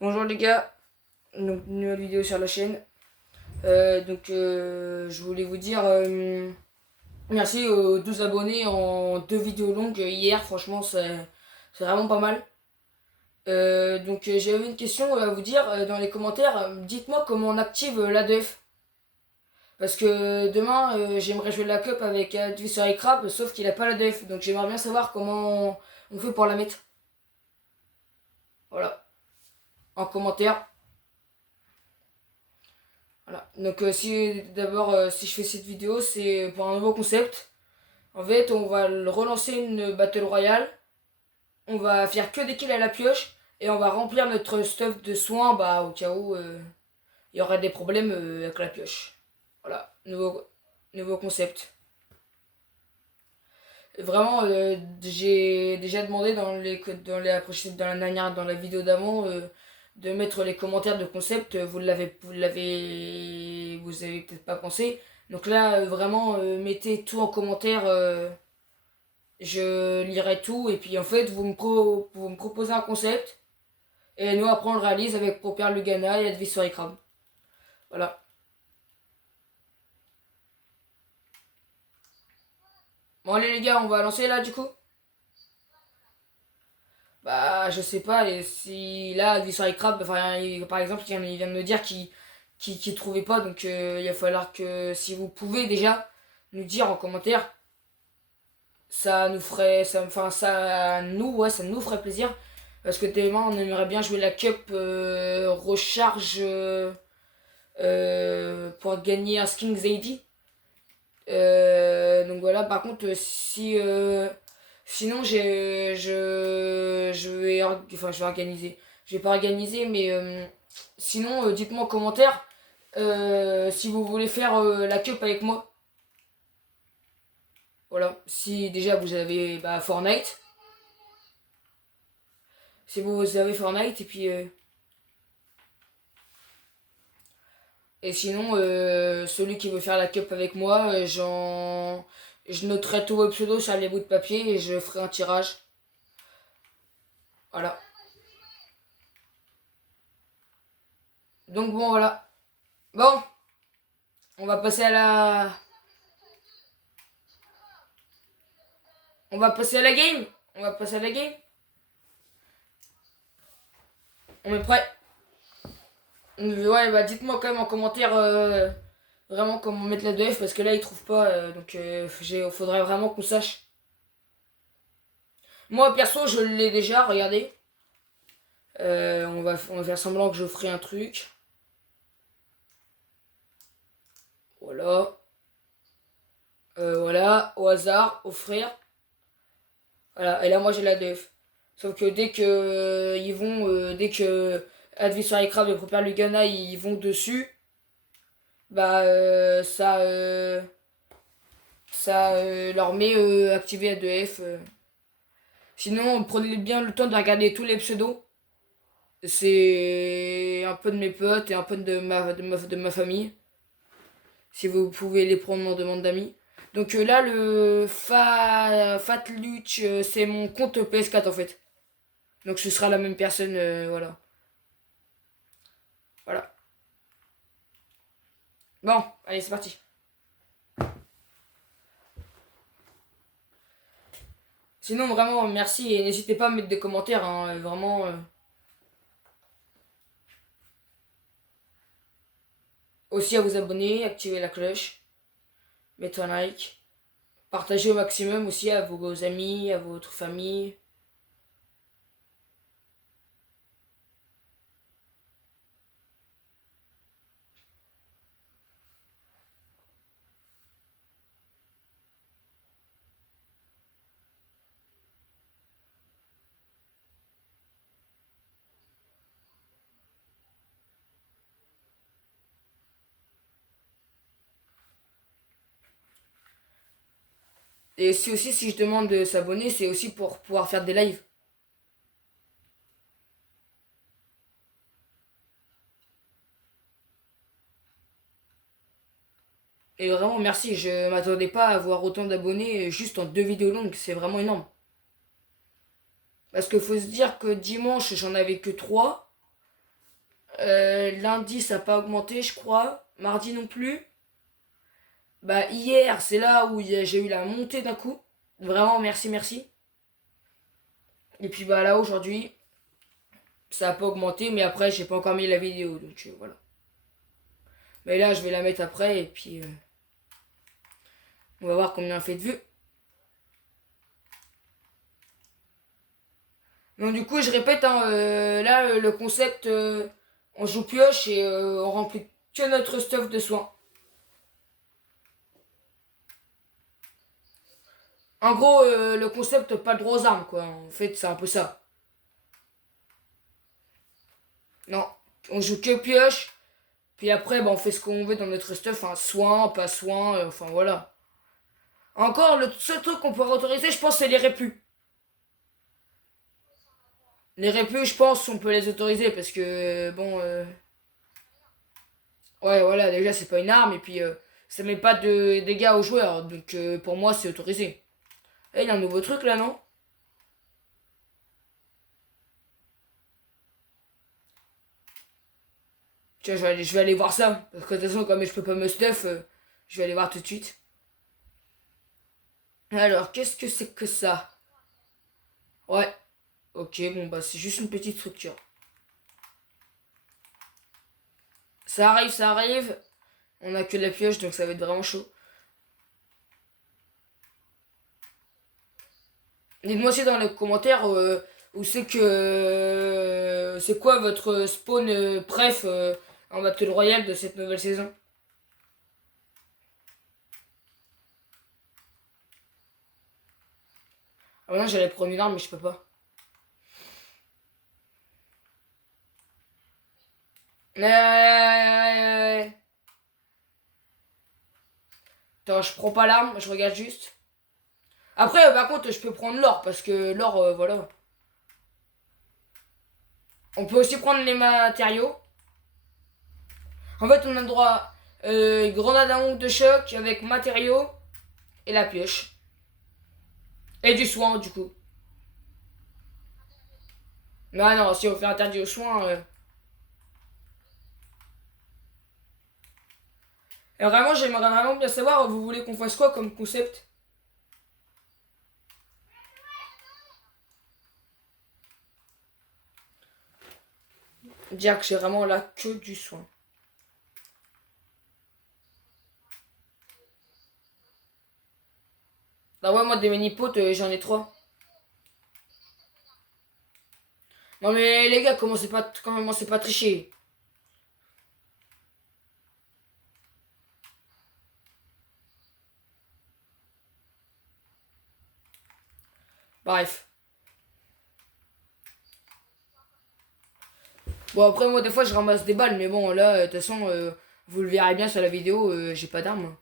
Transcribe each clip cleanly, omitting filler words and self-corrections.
Bonjour les gars, donc nouvelle vidéo sur la chaîne. Je voulais vous dire merci aux 12 abonnés en 2 vidéos longues hier, franchement c'est vraiment pas mal. J'avais une question à vous dire dans les commentaires. Dites-moi comment on active l'ADF. Parce que demain j'aimerais jouer la cup avec Advisor et Crab, sauf qu'il a pas l'ADF. Donc j'aimerais bien savoir comment on fait pour la mettre. Voilà, en commentaire. Voilà. Si je fais cette vidéo, c'est pour un nouveau concept. En fait, on va relancer une battle royale. On va faire que des kills à la pioche et on va remplir notre stuff de soins, bah au cas où il y aurait des problèmes avec la pioche. Voilà, nouveau concept. Vraiment, j'ai déjà demandé dans la dernière, dans la vidéo d'avant, de mettre les commentaires de concept. Vous avez peut-être pas pensé. Donc là, vraiment, mettez tout en commentaire. Je lirai tout et puis en fait, vous me proposez un concept et nous après on le réalise avec Proper Lugana et Advisory Crab. Voilà. Bon allez les gars, on va lancer là du coup. Bah, je sais pas, et si là, du soirée crabe, enfin, par exemple, il vient de me dire qu'il trouvait pas, donc il va falloir que si vous pouvez déjà nous dire en commentaire, ça nous ferait, ça nous ferait plaisir, parce que tellement on aimerait bien jouer la cup recharge pour gagner un skin Zadie. Donc voilà, par contre, si sinon je vais organiser. Je vais pas organiser, mais sinon dites-moi en commentaire si vous voulez faire la cup avec moi. Voilà, si déjà vous avez Fortnite, si vous avez Fortnite et sinon celui qui veut faire la cup avec moi, je noterai tous vos pseudos sur les bouts de papier et je ferai un tirage. Voilà. Donc bon voilà. Bon, on va passer à la On va passer à la game. On va passer à la game. On est prêt. Ouais, bah dites-moi quand même en commentaire vraiment comment mettre la 2F parce que là ils trouvent pas. Faudrait vraiment qu'on sache. Moi perso, je l'ai déjà, regardez. On va faire semblant que je ferai un truc. Voilà. Voilà, au hasard, offrir. Voilà, et là moi j'ai la 2F. Sauf que dès que Advisory Crab et Proper Lugana ils vont dessus, bah ça leur met activé à 2F. Sinon, prenez bien le temps de regarder tous les pseudos. C'est un peu de mes potes et un peu de ma famille. Si vous pouvez les prendre en demande d'amis. Donc là, Fat Luch, c'est mon compte PS4 en fait. Donc ce sera la même personne, voilà. Voilà. Bon, allez, c'est parti. Sinon, vraiment, merci et n'hésitez pas à mettre des commentaires, hein, vraiment. Aussi à vous abonner, activer la cloche, mettre un like, partager au maximum aussi à vos amis, à votre famille. Et si je demande de s'abonner, c'est aussi pour pouvoir faire des lives. Et vraiment, merci, je m'attendais pas à avoir autant d'abonnés juste en 2 vidéos longues, c'est vraiment énorme. Parce qu'il faut se dire que dimanche, j'en avais que 3. Lundi, ça n'a pas augmenté, je crois. Mardi non plus. Bah, hier, c'est là où j'ai eu la montée d'un coup. Vraiment, merci, merci. Et puis, bah, là, aujourd'hui, ça n'a pas augmenté, mais après, j'ai pas encore mis la vidéo. Donc, voilà. Mais là, je vais la mettre après, et puis, on va voir combien elle fait de vues. Donc, du coup, je répète, hein, là, le concept, on joue pioche et on remplit que notre stuff de soins. En gros, le concept, pas le droit aux armes, quoi. En fait, c'est un peu ça. Non, on joue que pioche. Puis après, bah, on fait ce qu'on veut dans notre stuff. Hein. Soin, pas soin, enfin voilà. Encore, le seul truc qu'on pourrait autoriser, je pense, c'est les répus. Les répus, je pense, on peut les autoriser parce que, bon... ouais, voilà, déjà, c'est pas une arme. Et puis, ça met pas de dégâts aux joueurs. Donc, pour moi, c'est autorisé. Eh, il y a un nouveau truc, là, non? Tiens, je vais aller voir ça. Parce que de toute façon, comme je peux pas me stuff, je vais aller voir tout de suite. Alors, qu'est-ce que c'est que ça? Ouais. Ok, bon, bah, c'est juste une petite structure. Ça arrive, ça arrive. On a que de la pioche, donc ça va être vraiment chaud. Dites-moi aussi dans les commentaires où c'est que... c'est quoi votre spawn préf en Battle Royale de cette nouvelle saison? Ah bah non, j'allais prendre une arme, mais je peux pas. Attends, je prends pas l'arme, je regarde juste. Après, par contre, je peux prendre l'or, parce que l'or, voilà. On peut aussi prendre les matériaux. En fait, on a le droit grenade à ongle de choc avec matériaux et la pioche. Et du soin, du coup. Non, non, si on fait interdit aux soins... Et vraiment, j'aimerais vraiment bien savoir, vous voulez qu'on fasse quoi comme concept? Dire que j'ai vraiment là que du soin. Bah ouais, moi des mini-potes, j'en ai trois. Non mais les gars, commencez pas à tricher. Bref. Bon après moi des fois je ramasse des balles, mais bon là, de toute façon, vous le verrez bien sur la vidéo, j'ai pas d'armes.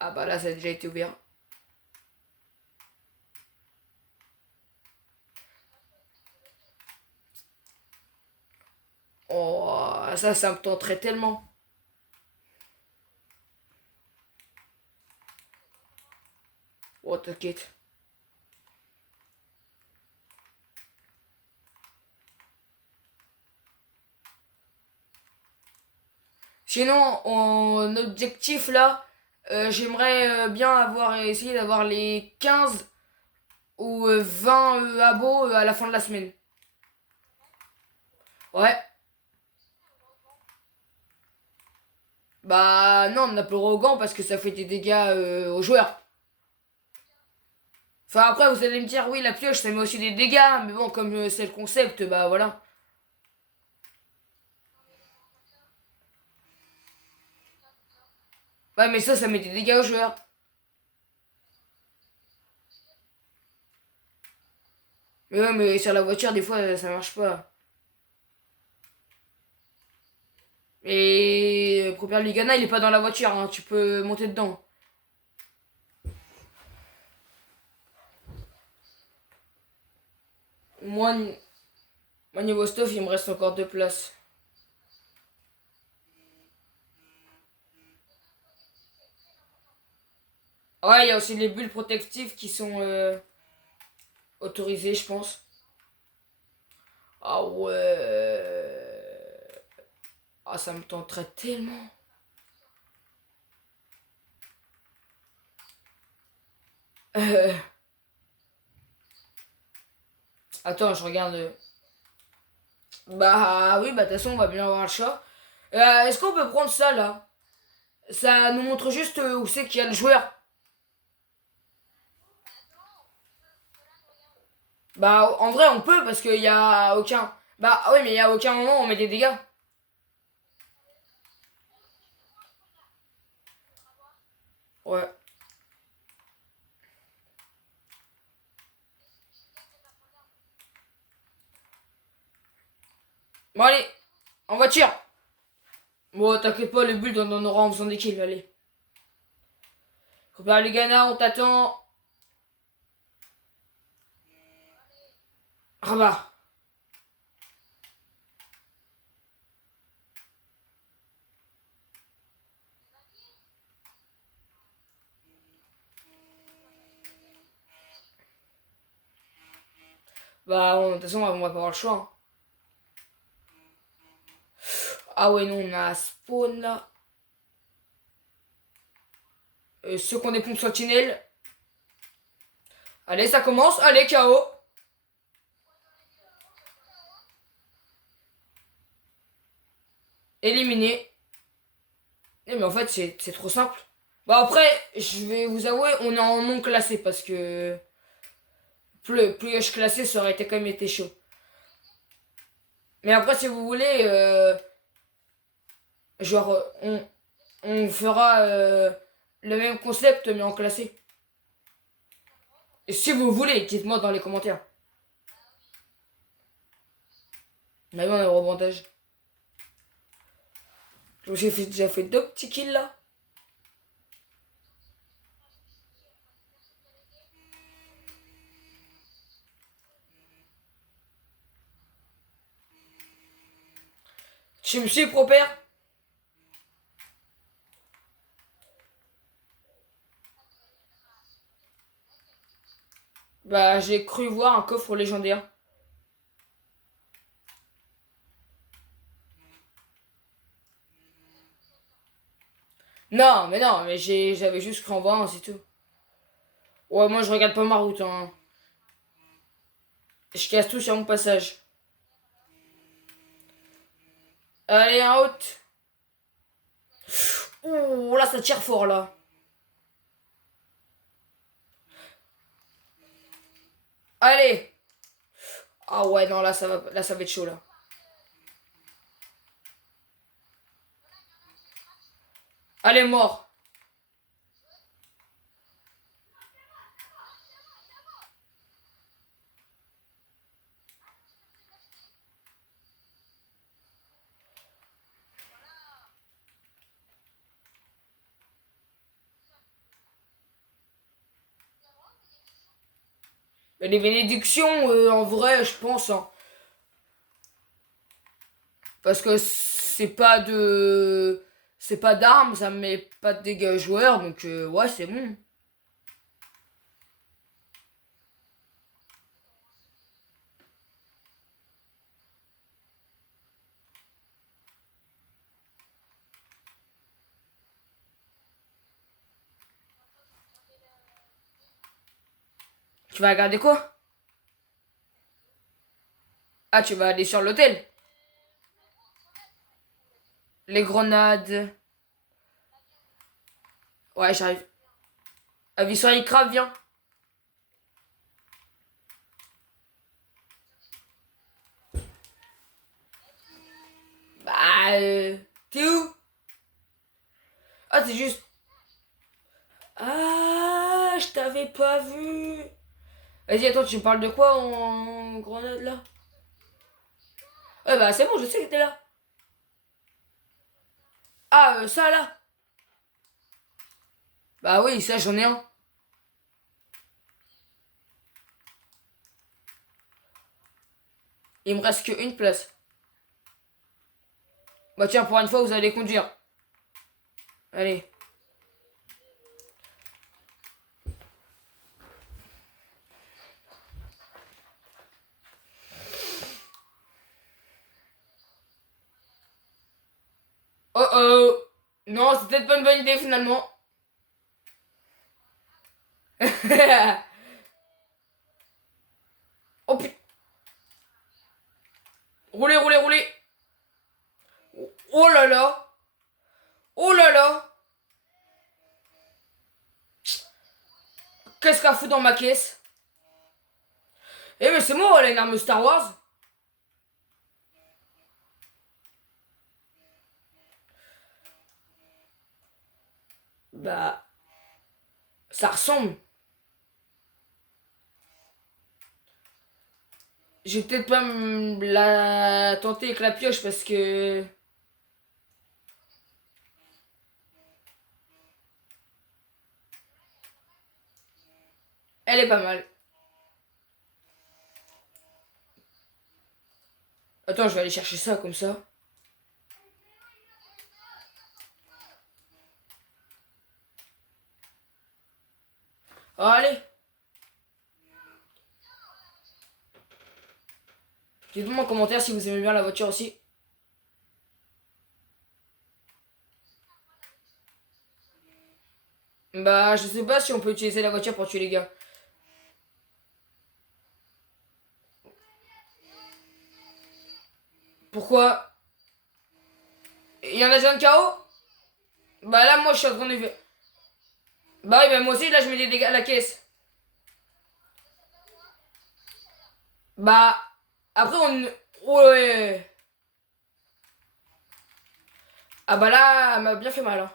Ah bah là ça a déjà été ouvert. Oh, ça me tenterait tellement. Oh t'inquiète. Sinon, en objectif là, j'aimerais bien avoir essayé d'avoir les 15 ou 20 abos à la fin de la semaine. Ouais. Bah non, on n'a pas le droit parce que ça fait des dégâts aux joueurs. Enfin après vous allez me dire oui la pioche ça met aussi des dégâts, mais bon comme c'est le concept, bah voilà. Ouais mais ça met des dégâts aux joueurs. Mais ouais mais sur la voiture des fois ça marche pas. Et Premier Ligana il est pas dans la voiture, hein, tu peux monter dedans. Moi, moi niveau stuff il me reste encore deux places. Ouais, il y a aussi les bulles protectives qui sont autorisées, je pense. Ah ouais. Ah, ça me tenterait tellement. Euh, Attends, je regarde. Bah oui, bah de toute façon, on va bien avoir le choix. Est-ce qu'on peut prendre ça là? Ça nous montre juste où c'est qu'il y a le joueur. Bah en vrai, on peut parce qu'il y a aucun. Bah oui, mais il y a aucun moment où on met des dégâts. Ouais. Bon, allez, en voiture. Bon, t'inquiète pas, le but, on en aura en faisant des kills, allez. Bah les Ghana, on t'attend. Rabat. Bah, de toute façon, on va pas avoir le choix, hein. Ah ouais, non, on a spawn là. Ceux qui ont des pompes sentinelles. Allez, ça commence. Allez, KO. Éliminé. Mais en fait, c'est trop simple. Bah après, je vais vous avouer, on est en non classé parce que plus je classé, ça aurait été quand même été chaud. Mais après, si vous voulez, genre, on fera le même concept mais en classé. Et si vous voulez, dites-moi dans les commentaires. On a eu un rebondage. J'ai déjà fait deux petits kills là. Je me suis pro père. Bah, j'ai cru voir un coffre légendaire. Non, mais j'avais juste cru en voir un, c'est tout. Ouais, moi je regarde pas ma route, hein. Je casse tout sur mon passage. Allez, en haute. Ouh, là ça tire fort là. Allez. Ah ouais, non, là ça va être chaud là. Allez, mort. Mais les bénédictions, en vrai, je pense, hein. Parce que c'est pas d'armes, ça me met pas de dégâts aux joueurs, donc ouais, c'est bon. Tu vas regarder quoi? Ah, tu vas aller sur l'hôtel. Les grenades. Ouais, j'arrive. Avis il crave, viens. Bah, t'es où? Ah, c'est juste. Ah, je t'avais pas vu. Vas-y, attends, tu me parles de quoi en grenade là? Bah, c'est bon, je sais que t'es là. Ah, ça là. Bah oui, ça, j'en ai un. Il me reste qu'une place. Bah, tiens, pour une fois, vous allez conduire. Allez. c'est peut-être pas une bonne idée finalement. Oh putain. Roulez, roulez, roulez. Oh là là. Oh là là. Qu'est-ce qu'elle fout dans ma caisse? Eh mais c'est moi, elle a une arme Star Wars. Bah, ça ressemble. Je vais peut-être pas la tenter avec la pioche parce que... Elle est pas mal. Attends, je vais aller chercher ça comme ça. Oh, allez. Dites-moi en commentaire si vous aimez bien la voiture aussi. Bah, je sais pas si on peut utiliser la voiture pour tuer les gars. Pourquoi? Il y en a déjà un KO? Bah là, moi, je suis en train de... Bah oui, bah moi aussi, là, je mets des dégâts à la caisse. Bah, après, on... Ouais. Ah bah là, elle m'a bien fait mal, hein.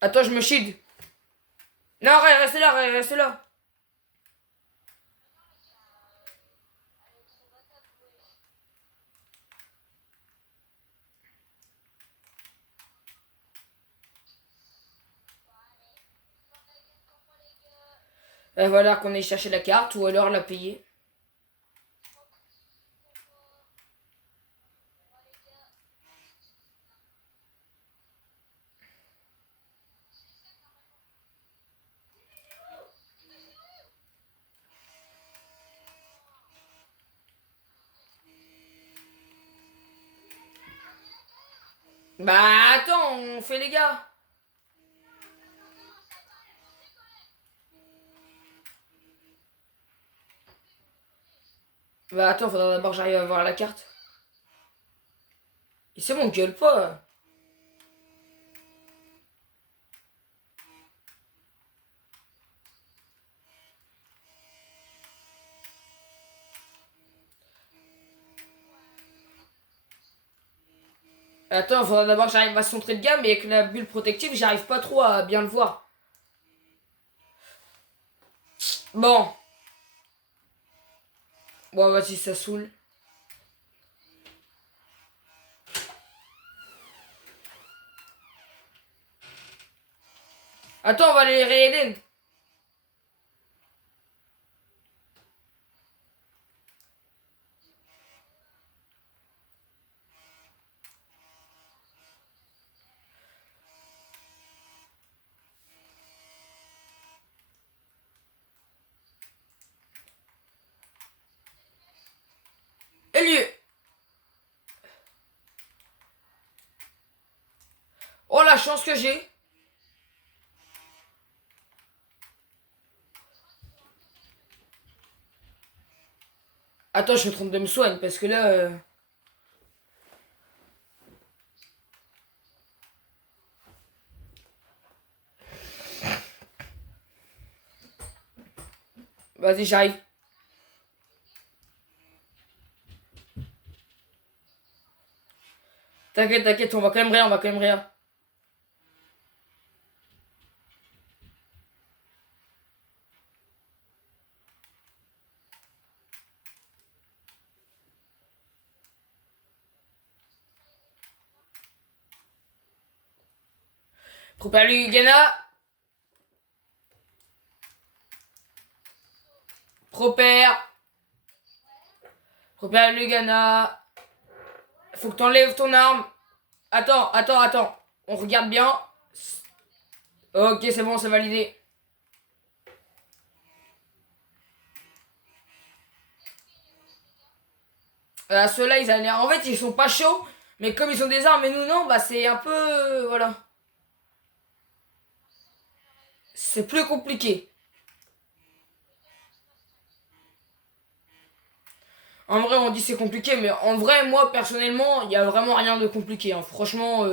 Attends, je me shield. Non, restez là, restez là. Voilà, qu'on aille chercher la carte ou alors la payer. Bah attends, on fait les gars. Bah attends, faudra d'abord que j'arrive à voir la carte. Et c'est bon, gueule pas. Attends, faudra d'abord que j'arrive à son trait de gamme et avec la bulle protective, j'arrive pas trop à bien le voir. Bon. Bon, vas-y, ça saoule. Attends, on va aller réaider. Élu. Oh la chance que j'ai. Attends, je me trompe de me soigne parce que là... Vas-y, j'arrive. T'inquiète, t'inquiète, on va quand même rien, on va quand même rien. Prépare lui, Gana. Propère. Propère lui, Gana. Faut que t'enlèves ton arme. Attends, attends, attends. On regarde bien. Ok, c'est bon, c'est validé. Ceux-là, ils allaient. En fait, ils sont pas chauds, mais comme ils ont des armes et nous non, bah c'est un peu. Voilà. C'est plus compliqué. En vrai, on dit c'est compliqué, mais en vrai, moi, personnellement, il y a vraiment rien de compliqué, hein. Franchement.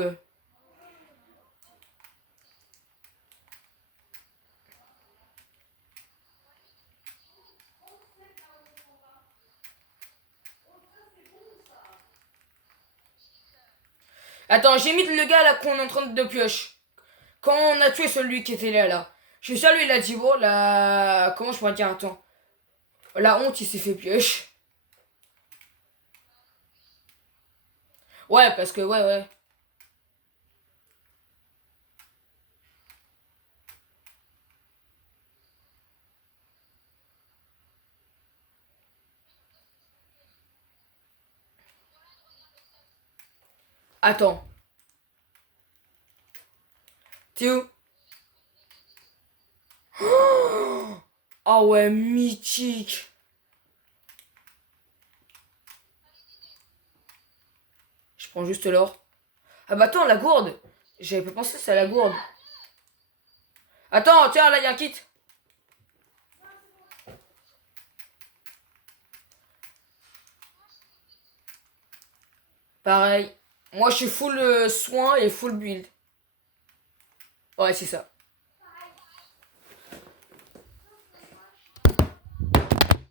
Attends, j'ai mis le gars là qu'on est en train de pioche. Quand on a tué celui qui était là. Je suis sûr, lui, il a dit, bon, la. Comment je pourrais dire, attends. La honte, il s'est fait pioche. Ouais, parce que, ouais, ouais. Attends. T'es où? Ah ouais, mythique. Je prends juste l'or. Ah bah attends, la gourde. J'avais pas pensé, c'est à la gourde. Attends, tiens, là, il y a un kit. Pareil. Moi, je suis full soin et full build. Ouais, c'est ça.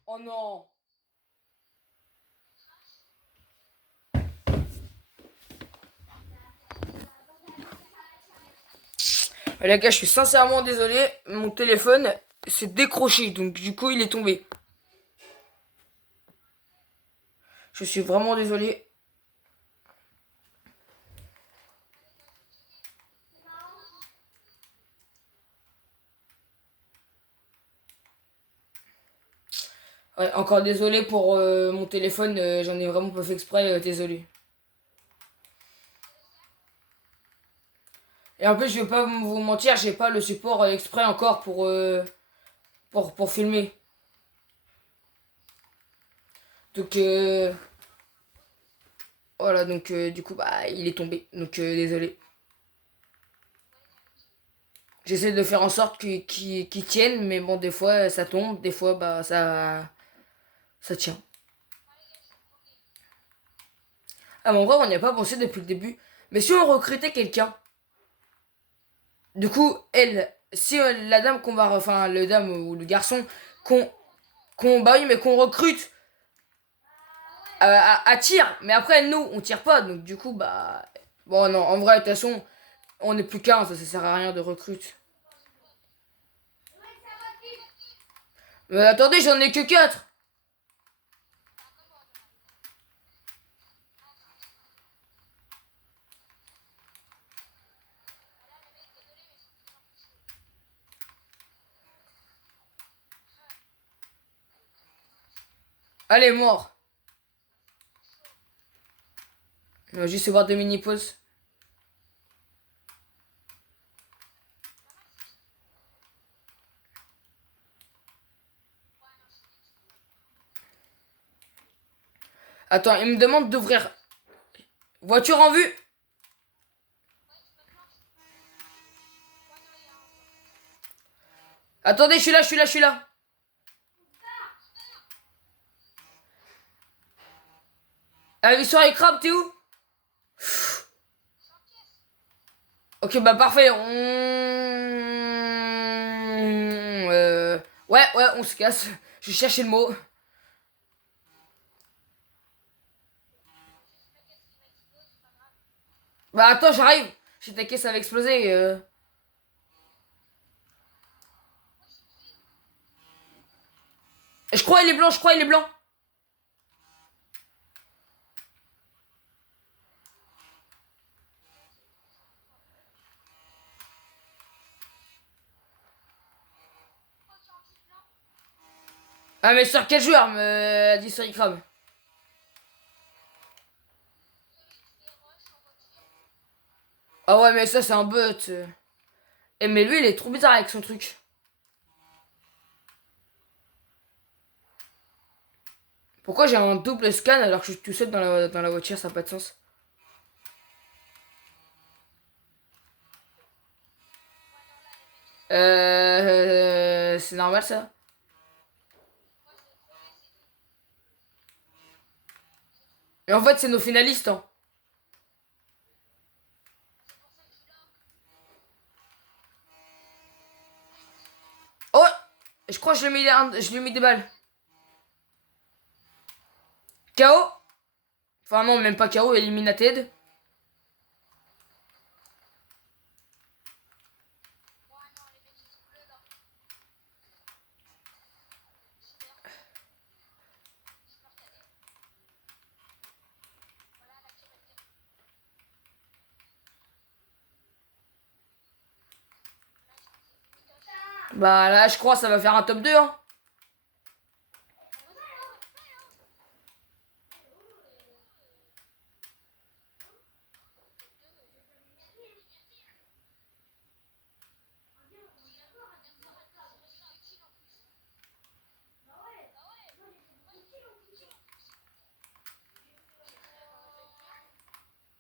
Oh non. Les gars, je suis sincèrement désolé. Mon téléphone s'est décroché, donc du coup, il est tombé. Je suis vraiment désolé. Ouais, encore désolé pour mon téléphone. J'en ai vraiment pas fait exprès. Désolé. Et en plus, je vais pas vous mentir, j'ai pas le support exprès encore pour filmer. Donc, voilà, donc du coup, bah, il est tombé. Donc, désolé. J'essaie de faire en sorte qu'il tienne, mais bon, des fois, ça tombe, des fois, bah, ça tient. Ah, mais en vrai, on n'y a pas pensé depuis le début. Mais si on recrutait quelqu'un, du coup, elle, si la dame qu'on va, enfin, le dame ou le garçon bah oui, mais qu'on recrute à tir, mais après, nous, on tire pas, donc du coup, bah, bon, non, en vrai, de toute façon, on est plus qu'un, ça sert à rien de recrute. Mais attendez, j'en ai que 4. Allez, mort. On va juste voir 2 mini-pauses. Attends, il me demande d'ouvrir. Voiture en vue. Attendez, je suis là, je suis là, je suis là. Histoire et crabe, t'es où? Ok, bah parfait. Ouais, ouais, on se casse. Je cherchais le mot. Bah attends, j'arrive. J'ai ta caisse, ça va exploser. Je crois il est blanc, je crois il est blanc. Ah mais sur quel joueur me dit Sorry Crab? Ah ouais mais ça c'est un bot. Eh mais lui il est trop bizarre avec son truc. Pourquoi j'ai un double scan alors que je suis tout seul dans la voiture, ça n'a pas de sens. C'est normal ça? Et en fait, c'est nos finalistes, hein. Oh! Je crois que je lui ai mis des balles. KO? Enfin non, même pas KO, Eliminated. Bah là, je crois que ça va faire un top 2, hein.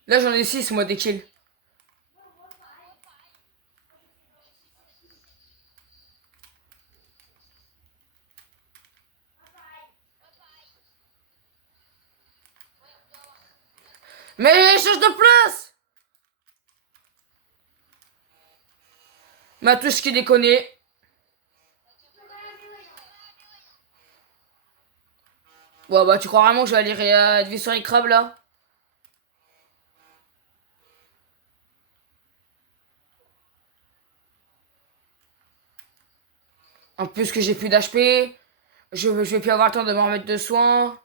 Là, j'en ai 6 moi, des kills. Mais change de place! Matouche qui déconne. Ouais, bah tu crois vraiment que je vais aller être sur les crabes là? En plus que j'ai plus d'HP, je vais plus avoir le temps de me remettre de soins.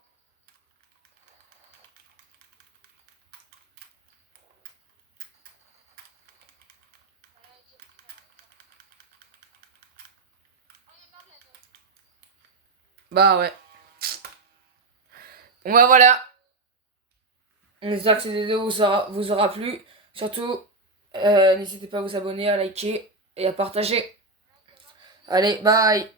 Bah ouais. Bon bah voilà. On espère que cette vidéo vous aura plu. Surtout, n'hésitez pas à vous abonner, à liker et à partager. Allez, bye!